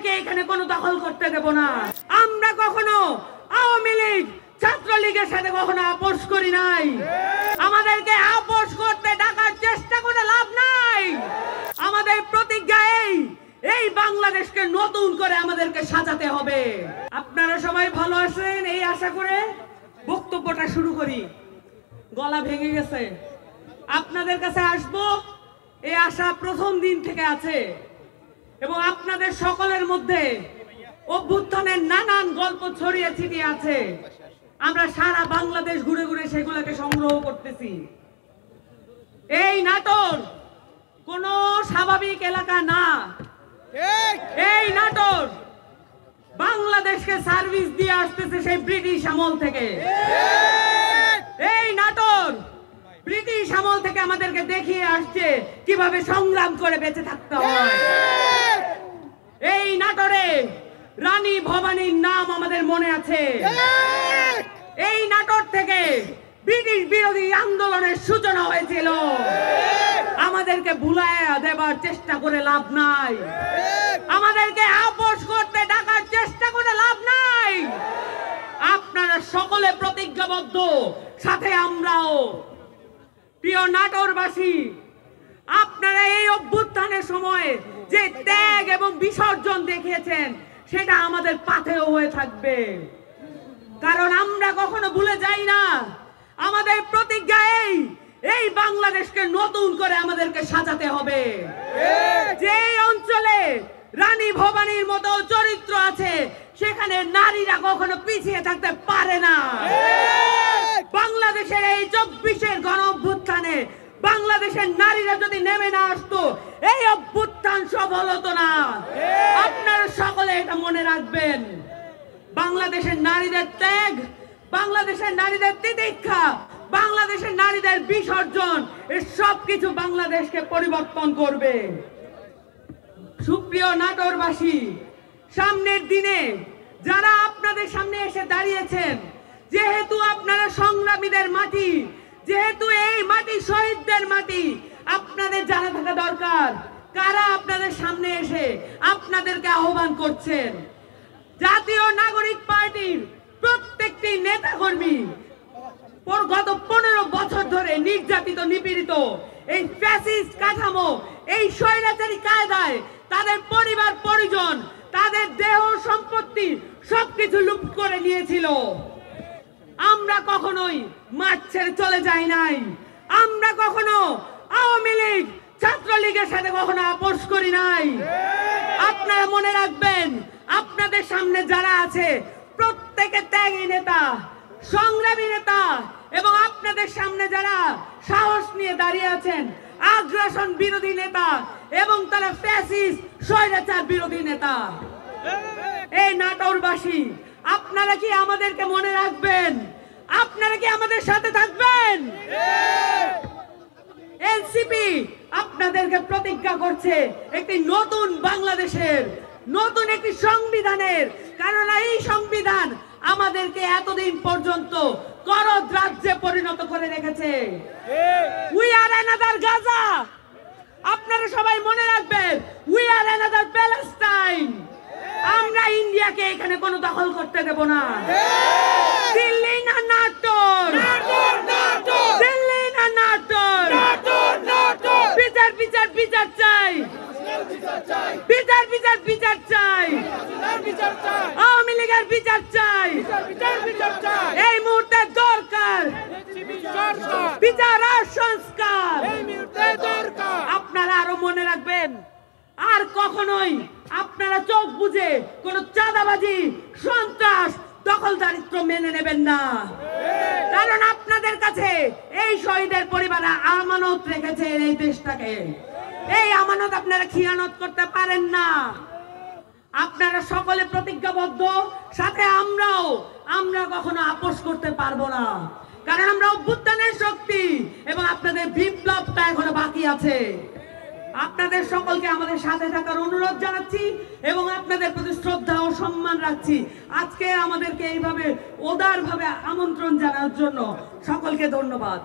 ইন্ডিয়াকে এখানে কোনো দখল করতে দেব না। আমরা কখনো আওয়ামী লীগ ছাত্রলীগের সাথে কখনো আপোষ করি নাই। আমাদেরকে আপোষ করতে ডাকার চেষ্টা করে লাভ নাই। আমাদের প্রতিজ্ঞা এই বাংলাদেশকে নতুন করে আমাদেরকে সাজাতে হবে। আপনারা সবাই ভালো আছেন এই আশা করে বক্তব্যটা শুরু করি। গলা ভেঙে গেছে, আপনাদের কাছে আসবো এই আশা প্রথম দিন থেকে আছে এবং আপনাদের সকলের মধ্যে অভ্যুত্থানের নানান গল্প ছড়িয়ে ছিটিয়ে আছে। আমরা সারা বাংলাদেশ ঘুরে ঘুরে সেগুলোকে সংগ্রহ করতেছি। এই নাটোর কোন স্বাভাবিক এলাকা না। এই নাটোর বাংলাদেশকে সার্ভিস দিয়ে আসতেছে সেই ব্রিটিশ আমল থেকে। এই নাটোর ব্রিটিশ আমল থেকে আমাদেরকে দেখিয়ে আসছে কিভাবে সংগ্রাম করে বেঁচে থাকতে হয়। এই নাটোরে রানী ভবানীর নাম আমাদের মনে আছে। এই নাটোর থেকে ব্রিটিশ বিরোধী আন্দোলনের সূচনা হয়েছিল। আমাদেরকে ভুলাইয়া দেবার চেষ্টা করে লাভ নাই। আমাদেরকে আপোষ করতে ডাকার চেষ্টা করে লাভ নাই। আপনারা সকলে প্রতিজ্ঞাবদ্ধ, সাথে আমরাও। প্রিয় নাটোরবাসী, আপনারা এই অভ্যুত্থানের সময় যে ত্যাগ এবং বিসর্জন দেখিয়েছেন সেটা আমাদের পাথেয় হয়ে থাকবে, কারণ আমরা কখনো ভুলে যাই না। আমাদের প্রতিজ্ঞা এই বাংলাদেশকে নতুন করে আমাদেরকে সাজাতে হবে। যে অঞ্চলে রানী ভবানীর মতো চরিত্র আছে সেখানে নারীরা কখনো পিছিয়ে থাকতে পারে না। বাংলাদেশের এই 24-এর গণ অভ্যুত্থানে বাংলাদেশের নারীরা যদি নেমে না আসতো এই অভ্যুত্থান সফল হতো না। আপনারা সকলে এটা মনে রাখবেন। বাংলাদেশের নারীদের ত্যাগ, বাংলাদেশের নারীদের তিতিক্ষা, বাংলাদেশের নারীদের বিসর্জন, এই সবকিছু বাংলাদেশকে পরিবর্তন করবে। সুপ্রিয় নাটোরবাসী, সামনের দিনে যারা আপনাদের সামনে এসে দাঁড়িয়েছেন, যেহেতু আপনারা সংগ্রামীদের মাটি, যেহেতু এই মাটি শহীদদের মাটি, আপনাদের জানা থাকা দরকার কারা আপনাদের সামনে এসে আপনাদেরকে আহ্বান করছেন। জাতীয় নাগরিক পার্টির প্রত্যেকটি নেতাকর্মী গত 15 বছর ধরে নির্যাতিত, নিপীড়িত এই ফ্যাসিস্ট কাঠামো, এই স্বৈরাচারী কায়দায় তাদের পরিবার পরিজন, তাদের দেহ সম্পত্তি সবকিছু লুট করে নিয়েছিল। আমরা কখনোই মাঠ ছেড়ে চলে যাই নাই। আমরা কখনো আওয়ামী লীগ ছাত্রলীগের সাথে কখনো আপোষ করি নাই। আপনারা মনে রাখবেন, আপনাদের সামনে যারা আছে প্রত্যেকে ত্যাগী নেতা, সংগ্রামী নেতা, এবং আপনাদের সামনে যারা সাহস নিয়ে দাঁড়িয়ে আছেন আগ্রাসন বিরোধী নেতা এবং তারা ফ্যাসিস্ট স্বৈরাচার বিরোধী নেতা। এই নাটোরবাসী, আপনারা কি আমাদেরকে মনে রাখবেন? আপনারা কি আমাদের সাথে থাকবেন? এনসিপি আপনাদেরকে প্রতিজ্ঞা করছে একটি নতুন বাংলাদেশের, নতুন একটি সংবিধানের, কারণ এই সংবিধান আমাদেরকে এতদিন পর্যন্ত করদ রাজ্যে পরিণত করে রেখেছে। We are another Gaza. আপনারা সবাই মনে রাখবেন, উই আর অ্যানাদার প্যালেস্টাইন। আমরা ইন্ডিয়াকে এখানে কোনো দখল করতে দেব না। দিল্লি না নাটোর, দিল্লি না নাটোর। বিচার বিচার বিচার চাই, বিচার বিচার বিচার চাই, আওয়ামী লীগের বিচার চাই। এই মুহূর্তে দরকার বিচার আর সংস্কার। আপনারা আরো মনে রাখবেন, আর কখনোই আপনারা চোখ বুঝে কোন চাঁদাবাজি, সন্ত্রাস, দখলদারিত্ব মেনে নেবেন না, কারণ আপনাদের কাছে এই শহীদের পরিবার আমানত রেখেছে এই দেশটাকে। এই আমানত আপনারা খিয়ানত করতে পারেন না। আপনারা সকলে প্রতিজ্ঞাবদ্ধ, সাথে আমরাও। আমরা কখনো আপোষ করতে পারবো না, কারণ আমরা অভ্যুত্থানের শক্তি এবং আপনাদের বিপ্লবটা এখনো বাকি আছে। আপনাদের সকলকে আমাদের সাথে থাকার অনুরোধ জানাচ্ছি এবং আপনাদের প্রতি শ্রদ্ধা ও সম্মান রাখছি। আজকে আমাদেরকে এইভাবে উদারভাবে আমন্ত্রণ জানানোর জন্য সকলকে ধন্যবাদ।